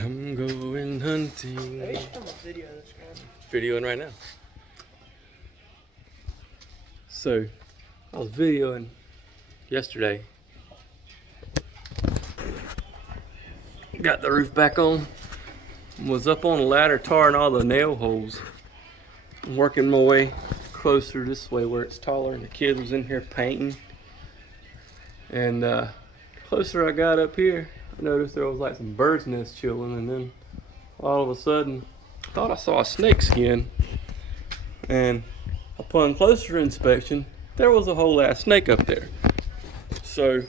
I'm going hunting. Videoing right now. So, I was videoing yesterday. Got the roof back on. Was up on a ladder tarring all the nail holes. I'm working my way closer this way where it's taller, and the kid was in here painting. And closer I got up here, I noticed there was like some bird's nest chilling, and then all of a sudden I thought I saw a snake skin, and upon closer inspection there was a whole ass snake up there. So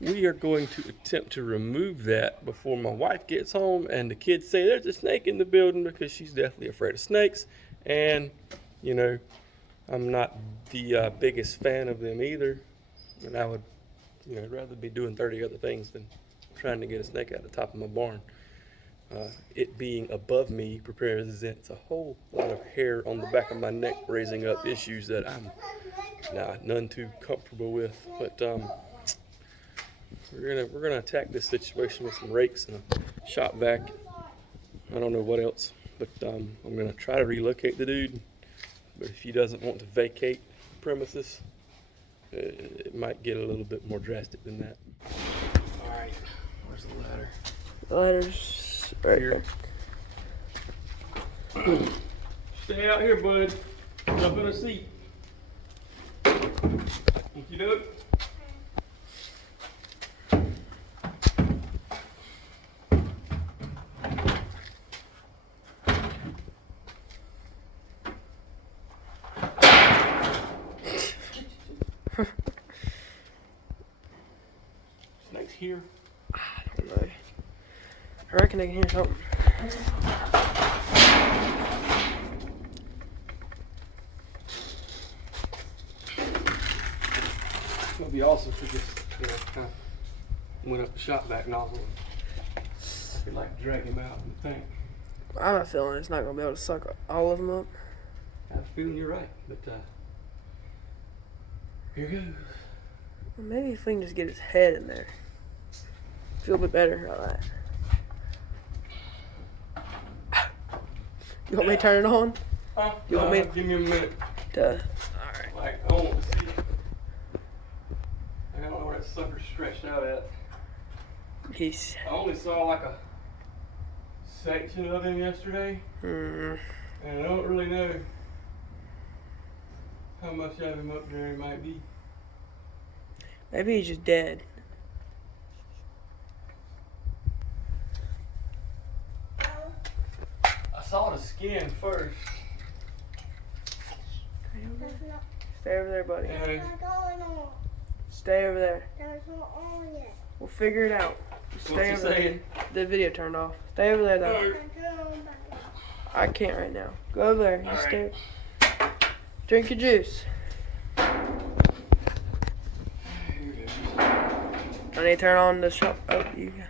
we are going to attempt to remove that before my wife gets home and the kids say there's a snake in the building, because she's definitely afraid of snakes. And you know, I'm not the biggest fan of them either, and I would rather be doing 30 other things than trying to get a snake out the top of my barn. It being above me presents a whole lot of hair on the back of my neck, raising up issues that I'm none too comfortable with. But we're gonna attack this situation with some rakes and a shop vac. I don't know what else, but I'm gonna try to relocate the dude. But if he doesn't want to vacate the premises, it might get a little bit more drastic than that. All right, where's the ladder? The ladder's right here. Stay out here, bud. Jump in a seat. You do it. Snake's here. I don't know. I reckon I can hear something. It would be awesome if we just kind of went up the shop vac nozzle and I could like drag him out and think. I have a feeling it's not going to be able to suck all of them up. I have a feeling you're right, but here goes. Maybe if we can just get his head in there. Feel a bit better about that. You want me to turn it on? You want me to... Give me a minute. Alright. Like, I don't want to see. I don't know where that sucker's stretched out at. I only saw like a section of him yesterday. And I don't really know how much of him up there might be. Maybe he's just dead. I saw the skin first. Stay over there, buddy. And Stay over there. There's not on yet. We'll figure it out. Stay what you over there. saying? The video turned off. Stay over there, though. I can't right now. Go over there. Just stay. Drink your juice. I need to turn on the shop. Oh, you can.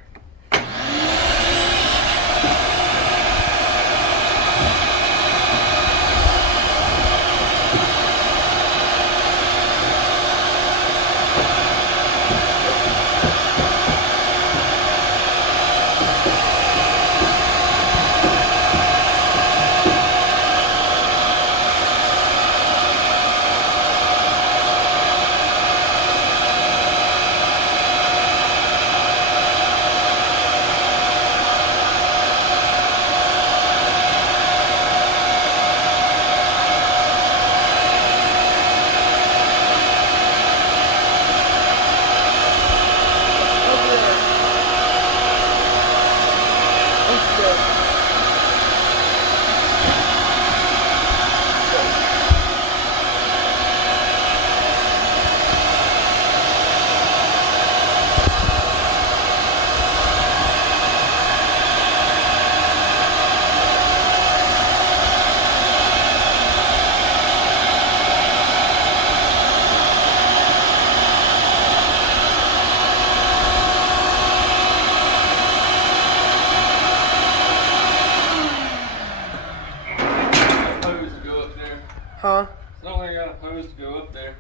Huh? So I got a hose to go up there.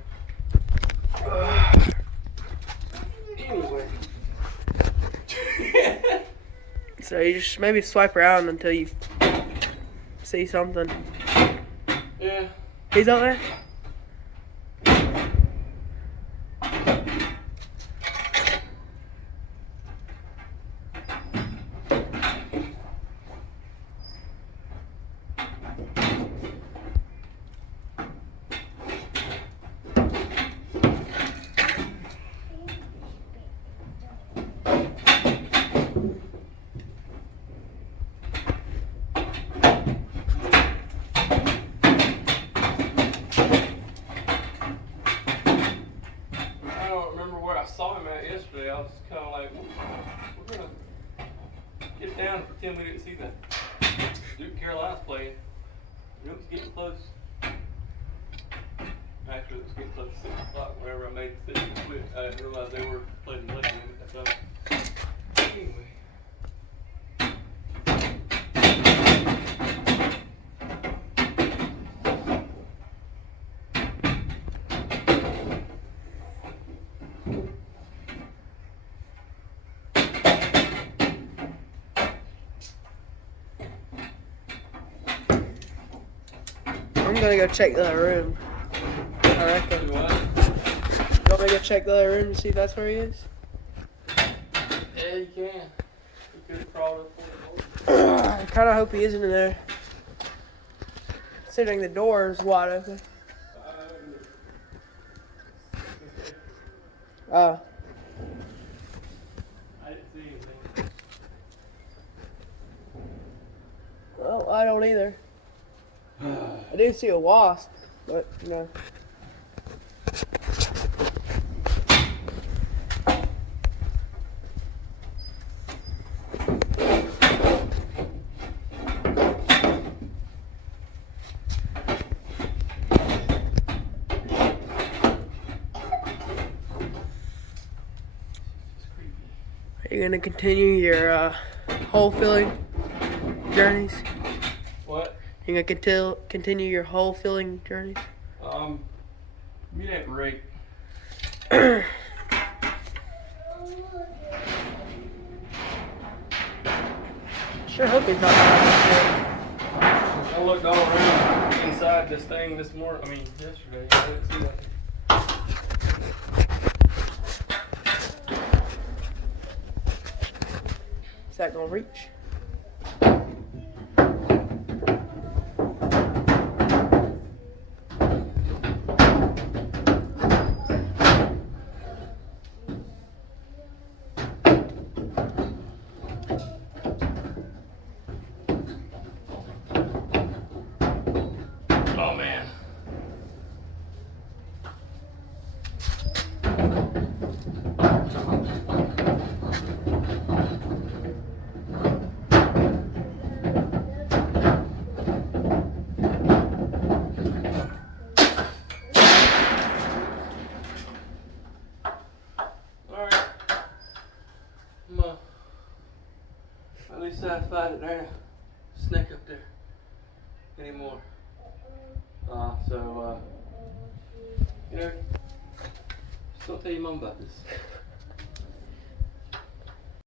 Anyway. So you just maybe swipe around until you see something. Yeah. He's out there? I don't remember where I saw him at yesterday. I was kind of like, we're gonna get down and pretend we didn't see that. Duke Carolina's playing. It was getting close. Actually, it was getting close to 6 o'clock whenever I made the decision to quit. I didn't realize they were playing the Monday game at that time. Anyway. I'm gonna go check the other room. I reckon. Do what? You want me to go check the other room and see if that's where he is? Yeah, you can. You could have crawled up for the door. I kind of hope he isn't in there. Considering the door is wide open. Oh. I didn't see anything. Well, I don't either. I did see a wasp, but you know. Are you gonna continue your hole filling journeys? What? You gonna continue your hole filling journeys? Give me that rake. Sure hope he's not behind I looked all around inside this thing this morning. I mean, yesterday. I didn't see nothing. Is that gonna reach? Oh man. Alright. I'm at least satisfied that there ain't a snake up there anymore. You know, just don't tell your mom about this.